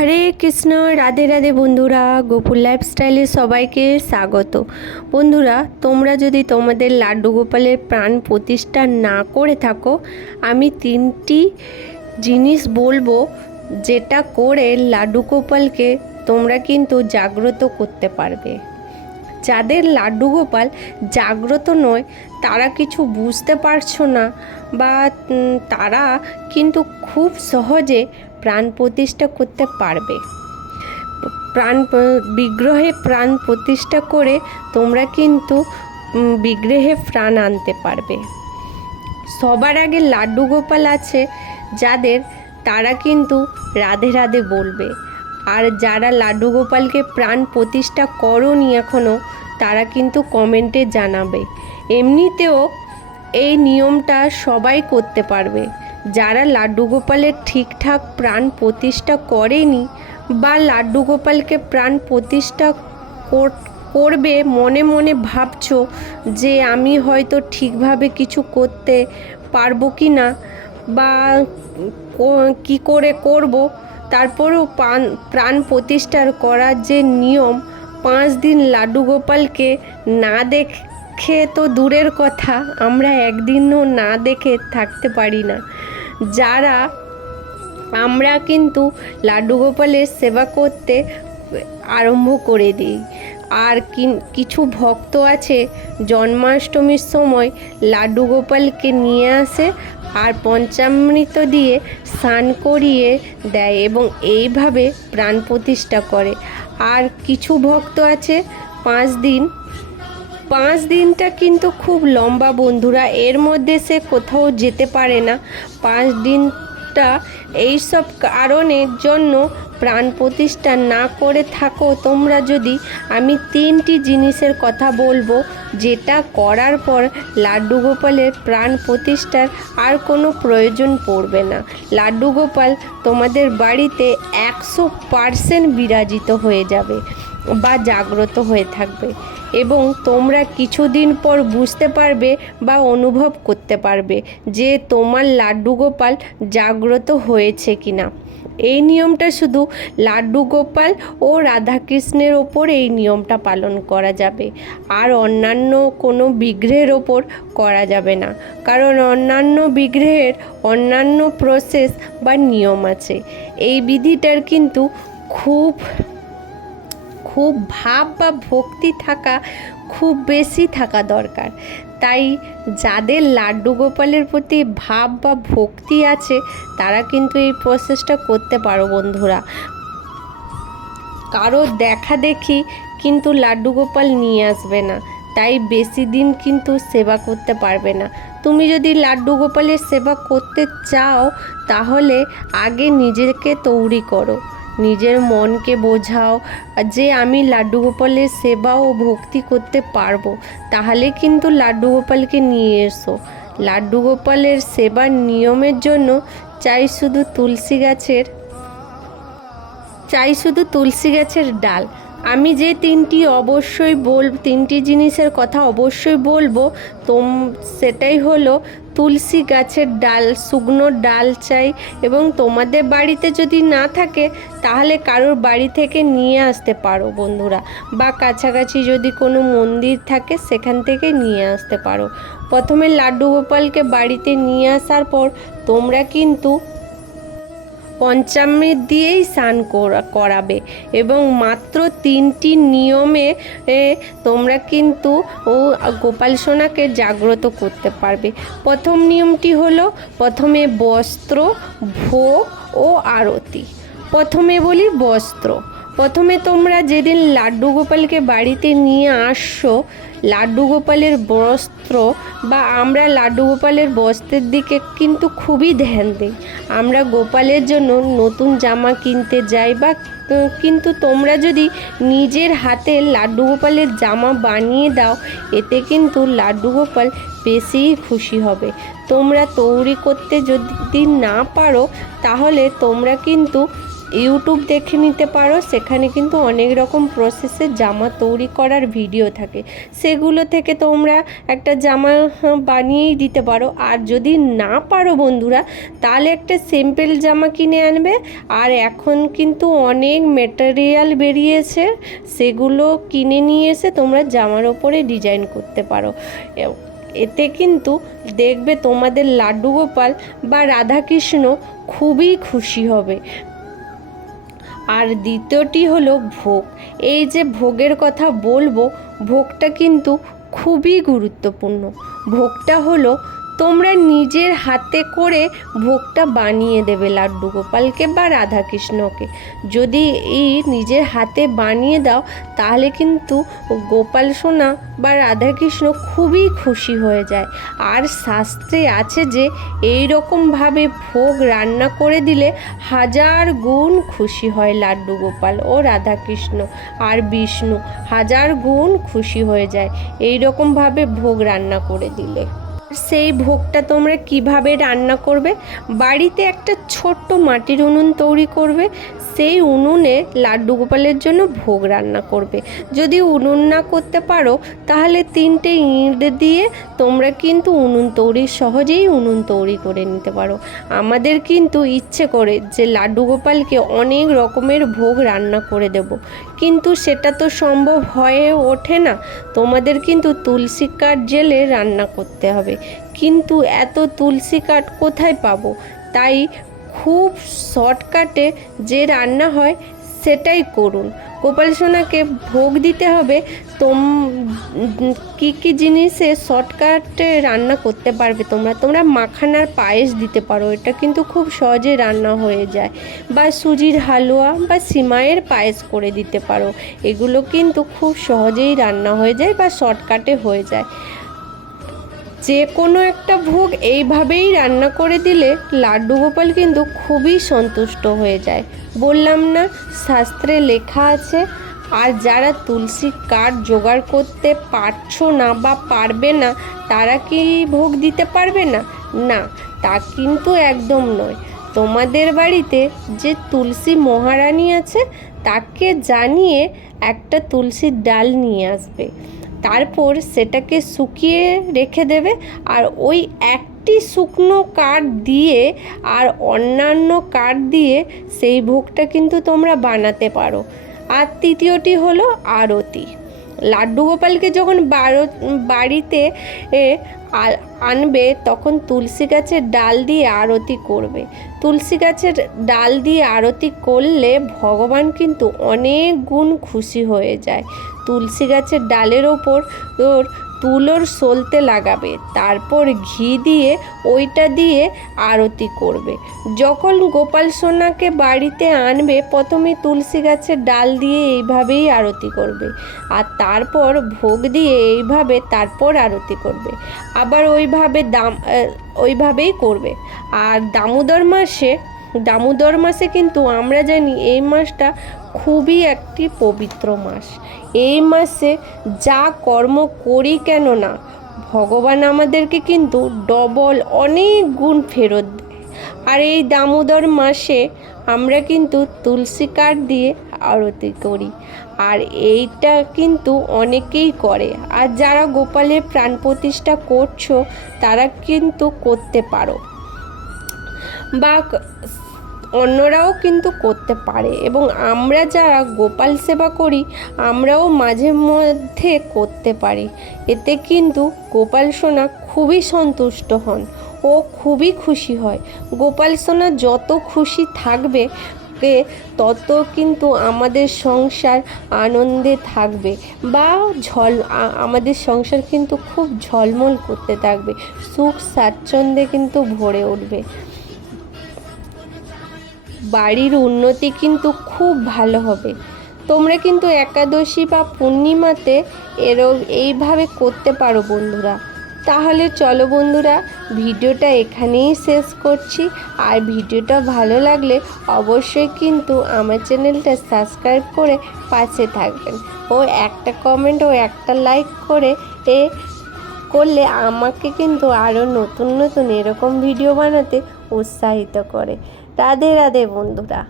হরে কৃষ্ণ, রাধে রাধে বন্ধুরা। গোপুর লাইফস্টাইলে সবাইকে স্বাগত। বন্ধুরা, তোমরা যদি তোমাদের লাড্ডু গোপালের প্রাণ প্রতিষ্ঠা না করে থাকো, আমি 3টি জিনিস বলবো, যেটা করে লাড্ডু গোপালকে তোমরা কিন্তু জাগ্রত করতে পারবে। যাদের লাড্ডু গোপাল জাগ্রত নয়, তারা কিছু বুঝতে পারছো না, বা তারা কিন্তু খুব সহজে প্রাণ প্রতিষ্ঠা করতে পারবে। বিগ্রহে প্রাণ প্রতিষ্ঠা করে তোমরা কিন্তু বিগ্রহে প্রাণ আনতে পারবে। সবার আগে লাড্ডু গোপাল আছে যাদের, তারা কিন্তু রাধে রাধে বলবে। আর যারা লাড্ডু গোপালকে প্রাণ প্রতিষ্ঠা করোনি এখনও, তারা কিন্তু কমেন্টে জানাবে। এমনিতেও এই নিয়মটা সবাই করতে পারবে। যারা লাড্ডু গোপালের ঠিকঠাক প্রাণ প্রতিষ্ঠা করেনি, বা লাড্ডু গোপালকে প্রাণ প্রতিষ্ঠা করবে মনে মনে ভাবছো যে আমি হয়তো ঠিকভাবে কিছু করতে পারবো কি না, বা কি করে করব, তারপরেও প্রাণ প্রতিষ্ঠার করার যে নিয়ম, 5 দিন লাড্ডু গোপালকে না দেখে তো দূরের কথা, আমরা একদিনও না দেখে থাকতে পারি না। আমরা কিন্তু লাড্ডু গোপালের সেবা করতে আরম্ভ করে দিই। আর কিছু ভক্ত আছে জন্মাষ্টমীর সময় লাড্ডু গোপালকে নিয়ে আসে আর পঞ্চামৃত দিয়ে স্নান করিয়ে দেয় এবং এইভাবে প্রাণ প্রতিষ্ঠা করে। আর কিছু ভক্ত আছে 5 দিনটা কিন্তু খুব লম্বা বন্ধুরা, এর মধ্যে সে কোথাও যেতে পারে না। 5 দিনটা এইসব কারণের জন্য প্রাণ প্রতিষ্ঠা না করে থাকো তোমরা, যদি আমি 3টি জিনিসের কথা বলবো, যেটা করার পর লাড্ডু গোপালের প্রাণ প্রতিষ্ঠার আর কোনো প্রয়োজন পড়বে না। লাড্ডু গোপাল তোমাদের বাড়িতে 100% বিরাজিত হয়ে যাবে বা জাগ্রত হয়ে থাকবে, এবং তোমরা কিছুদিন পর বুঝতে পারবে বা অনুভব করতে পারবে যে তোমার লাড্ডু গোপাল জাগ্রত হয়েছে কিনা। এই নিয়মটা শুধু লাড্ডু গোপাল ও রাধাকৃষ্ণের ওপর এই নিয়মটা পালন করা যাবে, আর অন্যান্য কোনো বিগ্রহের ওপর করা যাবে না, কারণ অন্যান্য বিগ্রহের অন্যান্য প্রসেস বা নিয়ম আছে। এই বিধিটার কিন্তু খুব ভাব বা ভক্তি থাকা, খুব বেশি থাকা দরকার। তাই যাদের লাড্ডু গোপালের প্রতি ভাব বা ভক্তি আছে, তারা কিন্তু এই প্রসেসটা করতে পারো বন্ধুরা। কারো দেখা দেখি কিন্তু লাড্ডু গোপাল নিয়ে আসবে না, তাই বেশি দিন কিন্তু সেবা করতে পারবে না। তুমি যদি লাড্ডু গোপালের সেবা করতে চাও, তাহলে আগে নিজেকে তৈরি করো, নিজের মনকে বোঝাও যে আমি লাড্ডু গোপালের সেবা ও ভক্তি করতে পারবো, তাহলে কিন্তু লাড্ডু গোপালকে নিয়ে এসো। লাড্ডু গোপালের সেবার নিয়মের জন্য চাই শুধু তুলসী গাছের ডাল। আমি যে 3টি জিনিসের কথা অবশ্যই বলবো, সেটাই হলো তুলসী গাছের ডাল, শুকনো ডাল চাই। এবং তোমাদের বাড়িতে যদি না থাকে, তাহলে কারোর বাড়ি থেকে নিয়ে আসতে পারো বন্ধুরা, বা কাছাকাছি যদি কোনো মন্দির থাকে সেখান থেকে নিয়ে আসতে পারো। প্রথমে লাড্ডু গোপালকে বাড়িতে নিয়ে আসার পর তোমরা কিন্তু পঞ্চামৃত দিয়েই স্নান করাবে, এবং মাত্র 3টি নিয়মে তোমরা কিন্তু গোপাল সোনাকে জাগ্রত করতে পারবে। প্রথম নিয়মটি হলো, প্রথমে বস্ত্র, ভোগ ও আরতি। প্রথমে বলি বস্ত্র। প্রথমে তোমরা যেদিন লাড্ডু গোপালকে বাড়িতে নিয়ে আসছো, লাড্ডু গোপালের বস্ত্র, বা আমরা লাড্ডু গোপালের বস্ত্রের দিকে কিন্তু খুবই ধ্যান দিই। আমরা গোপালের জন্য নতুন জামা কিনতে যাই, বা কিন্তু তোমরা যদি নিজের হাতে লাড্ডু গোপালের জামা বানিয়ে দাও, এতে কিন্তু লাড্ডু গোপাল বেশিই খুশি হবে। তোমরা তৈরি করতে যদি না পারো, তাহলে তোমরা কিন্তু ইউটিউব দেখে নিতে পারো, সেখানে কিন্তু অনেক রকম প্রসেসে জামা তৈরি করার ভিডিও থাকে, সেগুলো থেকে তোমরা একটা জামা বানিয়েই দিতে পারো। আর যদি না পারো বন্ধুরা, তাহলে একটা সিম্পল জামা কিনে আনবে। আর এখন কিন্তু অনেক মেটেরিয়াল বেরিয়েছে, সেগুলো কিনে নিয়ে এসে তোমরা জামার ওপরে ডিজাইন করতে পারো। এতে কিন্তু দেখবে তোমাদের লাড্ডু গোপাল বা রাধাকৃষ্ণ খুবই খুশি হবে। আর দ্বিতীয়টি হলো ভোগ। এই যে ভোগের কথা বলবো, ভোগটা কিন্তু খুবই গুরুত্বপূর্ণ। ভোগটা হলো তোমরা নিজের হাতে করে ভোগটা বানিয়ে দেবে লাড্ডু গোপালকে বা রাধাকৃষ্ণকে। যদি এই নিজের হাতে বানিয়ে দাও, তাহলে কিন্তু গোপাল সোনা বা রাধাকৃষ্ণ খুবই খুশি হয়ে যায়। আর শাস্ত্রে আছে যে এই রকমভাবে ভোগ রান্না করে দিলে 1000 গুণ খুশি হয় লাড্ডু গোপাল ও রাধাকৃষ্ণ, আর বিষ্ণু 1000 গুণ খুশি হয়ে যায় এই রকমভাবে ভোগ রান্না করে দিলে। সেই ভোগটা তোমরা কিভাবে রান্না করবে, বাড়িতে একটা ছোট্ট মাটির উনুন তৈরি করবে, সেই উনুনে লাড্ডু গোপালের জন্য ভোগ রান্না করবে। যদি উনুন না করতে পারো, তাহলে 3টে ইঁট দিয়ে তোমরা কিন্তু সহজেই উনুন তৈরি করে নিতে পারো। আমাদের কিন্তু ইচ্ছে করে যে লাড্ডু গোপালকে অনেক রকমের ভোগ রান্না করে দেব, কিন্তু সেটা তো সম্ভব হয়ে ওঠে না। তোমাদের কিন্তু তুলসী কাঠ জেলে রান্না করতে হবে, কিন্তু এত তুলসী কাঠ কোথায় পাবো? তাই খুব শর্টকাটে যে রান্না হয় সেটাই করুন। গোপাল সোনাকে ভোগ দিতে হবে, কী জিনিসে শর্টকাটে রান্না করতে পারবে তোমরা মাখানার পায়েস দিতে পারো, এটা কিন্তু খুব সহজে রান্না হয়ে যায়। বা সুজির হালুয়া বা সিমাইয়ের পায়েস করে দিতে পারো, এগুলো কিন্তু খুব সহজেই রান্না হয়ে যায় বা শর্টকাটে হয়ে যায়। যে কোনো একটা ভোগ এইভাবেই রান্না করে দিলে লাড্ডু গোপাল কিন্তু খুবই সন্তুষ্ট হয়ে যায়। বললাম না, শাস্ত্রে লেখা আছে। আর যারা তুলসী কাঠ জোগাড় করতে পারছো না বা পারবে না, তারা কি ভোগ দিতে পারবে না? না, তা কিন্তু একদম নয়। তোমাদের বাড়িতে যে তুলসী মহারানী আছে, তাকে জানিয়ে একটা তুলসীর ডাল নিয়ে আসবে, তারপর সেটাকে শুকিয়ে রেখে দেবে। আর ওই একটি শুকনো কাঠ দিয়ে আর অন্যান্য কাঠ দিয়ে সেই ভোগটা কিন্তু তোমরা বানাতে পারো। আর তৃতীয়টি হলো আরতি। লাড্ডু গোপালকে যখন বাড়িতে আনবে, তখন তুলসী গাছের ডাল দিয়ে আরতি করবে। তুলসী গাছের ডাল দিয়ে আরতি করলে ভগবান কিন্তু অনেক গুণ খুশি হয়ে যায়। তুলসী গাছের ডালের ওপর তুলোর সলতে লাগাবে, তারপর ঘি দিয়ে ওইটা দিয়ে আরতি করবে। যখন গোপাল সোনাকে বাড়িতে আনবে, প্রথমে তুলসী গাছের ডাল দিয়ে এইভাবেই আরতি করবে, আর তারপর ভোগ দিয়ে এইভাবে তারপর আরতি করবে। আবার ওইভাবেই করবে। আর দামোদর মাসে কিন্তু আমরা জানি এই মাসটা খুবই একটি পবিত্র মাস। এই মাসে যা কর্ম করি কেন না, ভগবান আমাদেরকে কিন্তু ডবল অনেক গুণ ফেরত দেয়। আর এই দামোদর মাসে আমরা কিন্তু তুলসী কাঠ দিয়ে আরতি করি, আর এইটা কিন্তু অনেকেই করে। আর যারা গোপালের প্রাণ প্রতিষ্ঠা করছো, তারা কিন্তু করতে পারো, বা অন্যরাও কিন্তু করতে পারে। এবং আমরা যারা গোপাল সেবা করি, আমরাও মাঝে মধ্যে করতে পারি। এতে কিন্তু গোপাল সোনা খুবই সন্তুষ্ট হন ও খুবই খুশি হয়। গোপাল সোনা যত খুশি থাকবে, তত কিন্তু আমাদের সংসার আনন্দে থাকবে, বা আমাদের সংসার কিন্তু খুব ঝলমল করতে থাকবে, সুখ স্বাচ্ছন্দ্যে কিন্তু ভরে উঠবে। বাড়ির উন্নতি কিন্তু খুব ভালো হবে। তোমরা কিন্তু একাদশী বা পূর্ণিমাতে এইভাবে করতে পারো বন্ধুরা। তাহলে চলো বন্ধুরা, ভিডিওটা এখানেই শেষ করছি। আর ভিডিওটা ভালো লাগলে অবশ্যই কিন্তু আমার চ্যানেলটা সাবস্ক্রাইব করে পাশে থাকবেন, ও একটা কমেন্ট ও একটা লাইক করলে আমাকে কিন্তু আরও নতুন নতুন এরকম ভিডিও বানাতে উৎসাহিত করে। রাধে রাধে বন্ধুরা।